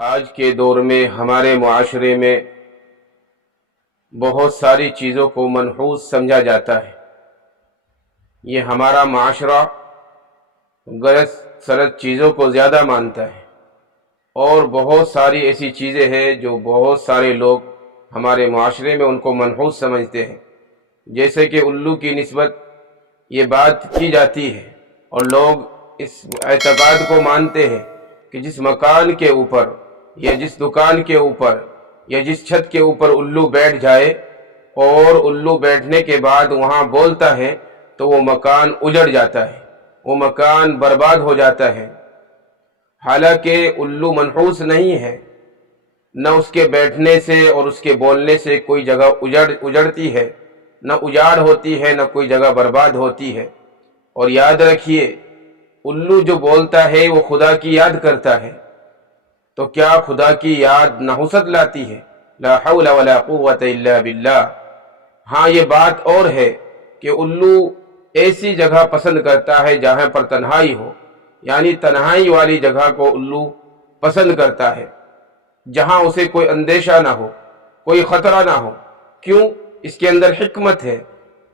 آج کے دور میں ہمارے معاشرے میں بہت ساری چیزوں کو منحوس سمجھا جاتا ہے۔ یہ ہمارا معاشرہ غلط سلط چیزوں کو زیادہ مانتا ہے، اور بہت ساری ایسی چیزیں ہیں جو بہت سارے لوگ ہمارے معاشرے میں ان کو منحوس سمجھتے ہیں، جیسے کہ الو کی نسبت یہ بات کی جاتی ہے، اور لوگ اس اعتقاد کو مانتے ہیں کہ جس مکان کے اوپر یا جس دکان کے اوپر یا جس چھت کے اوپر الو بیٹھ جائے اور الو بیٹھنے کے بعد وہاں بولتا ہے تو وہ مکان اجڑ جاتا ہے، وہ مکان برباد ہو جاتا ہے۔ حالانکہ الو منحوس نہیں ہے، نہ اس کے بیٹھنے سے اور اس کے بولنے سے کوئی جگہ اجڑتی ہے، نہ اجاڑ ہوتی ہے، نہ کوئی جگہ برباد ہوتی ہے۔ اور یاد رکھیے، الو جو بولتا ہے وہ خدا کی یاد کرتا ہے، تو کیا خدا کی یاد نحوست لاتی ہے؟ لا حول ولا قوت الا باللہ۔ ہاں، یہ بات اور ہے کہ الو ایسی جگہ پسند کرتا ہے جہاں پر تنہائی ہو، یعنی تنہائی والی جگہ کو الو پسند کرتا ہے، جہاں اسے کوئی اندیشہ نہ ہو، کوئی خطرہ نہ ہو۔ کیوں؟ اس کے اندر حکمت ہے،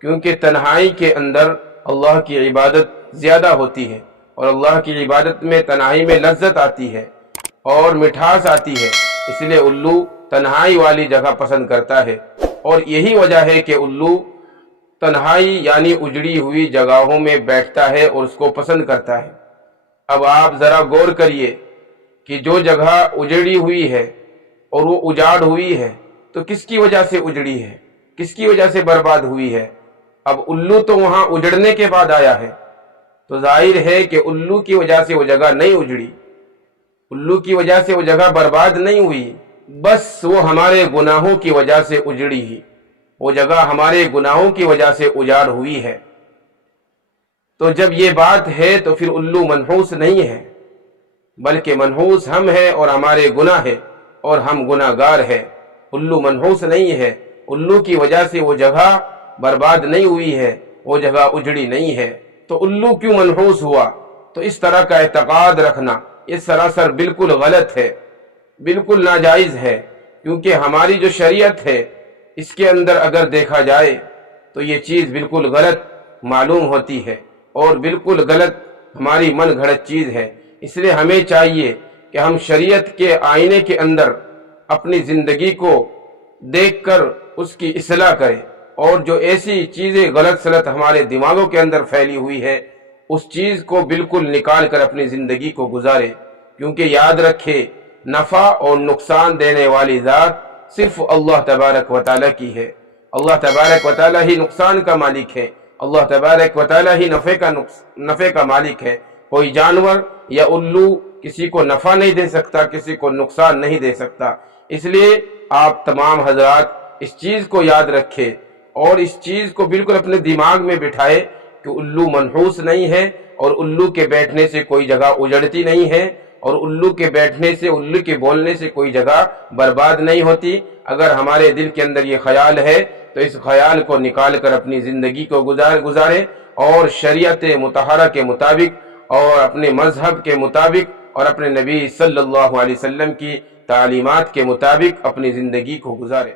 کیونکہ تنہائی کے اندر اللہ کی عبادت زیادہ ہوتی ہے، اور اللہ کی عبادت میں تنہائی میں لذت آتی ہے اور مٹھاس آتی ہے، اس لیے الو تنہائی والی جگہ پسند کرتا ہے۔ اور یہی وجہ ہے کہ الو تنہائی یعنی اجڑی ہوئی جگہوں میں بیٹھتا ہے اور اس کو پسند کرتا ہے۔ اب آپ ذرا غور کریے کہ جو جگہ اجڑی ہوئی ہے اور وہ اجاڑ ہوئی ہے تو کس کی وجہ سے اجڑی ہے، کس کی وجہ سے برباد ہوئی ہے؟ اب الو تو وہاں اجڑنے کے بعد آیا ہے، تو ظاہر ہے کہ الو کی وجہ سے وہ جگہ نہیں اجڑی، الو کی وجہ سے وہ جگہ برباد نہیں ہوئی، بس وہ ہمارے گناہوں کی وجہ سے اجڑی ہی، وہ جگہ ہمارے گناہوں کی وجہ سے اجاڑ ہوئی ہے۔ تو جب یہ بات ہے تو پھر الو منحوس نہیں ہے، بلکہ منحوس ہم ہیں اور ہمارے گناہ ہے، اور ہم گناہ گار ہیں۔ الو منحوس نہیں ہے، الو کی وجہ سے وہ جگہ برباد نہیں ہوئی ہے، وہ جگہ اجڑی نہیں ہے۔ تو الو کیوں منحوس ہوا؟ تو اس طرح کا اعتقاد رکھنا یہ سراسر بالکل غلط ہے، بالکل ناجائز ہے، کیونکہ ہماری جو شریعت ہے اس کے اندر اگر دیکھا جائے تو یہ چیز بالکل غلط معلوم ہوتی ہے، اور بالکل غلط ہماری من گھڑت چیز ہے۔ اس لیے ہمیں چاہیے کہ ہم شریعت کے آئینے کے اندر اپنی زندگی کو دیکھ کر اس کی اصلاح کریں، اور جو ایسی چیزیں غلط سلط ہمارے دماغوں کے اندر پھیلی ہوئی ہے اس چیز کو بالکل نکال کر اپنی زندگی کو گزارے، کیونکہ یاد رکھے نفع اور نقصان دینے والی ذات صرف اللہ تبارک و تعالیٰ کی ہے۔ اللہ تبارک و تعالیٰ ہی نقصان کا مالک ہے، اللہ تبارک و تعالیٰ ہی نفع کا مالک ہے۔ کوئی جانور یا الو کسی کو نفع نہیں دے سکتا، کسی کو نقصان نہیں دے سکتا۔ اس لیے آپ تمام حضرات اس چیز کو یاد رکھیں اور اس چیز کو بالکل اپنے دماغ میں بٹھائے کہ الو منحوس نہیں ہے، اور الو کے بیٹھنے سے کوئی جگہ اجڑتی نہیں ہے، اور الو کے بیٹھنے سے، الو کے بولنے سے کوئی جگہ برباد نہیں ہوتی۔ اگر ہمارے دل کے اندر یہ خیال ہے تو اس خیال کو نکال کر اپنی زندگی کو گزارے، اور شریعت مطہرہ کے مطابق اور اپنے مذہب کے مطابق اور اپنے نبی صلی اللہ علیہ وسلم کی تعلیمات کے مطابق اپنی زندگی کو گزارے۔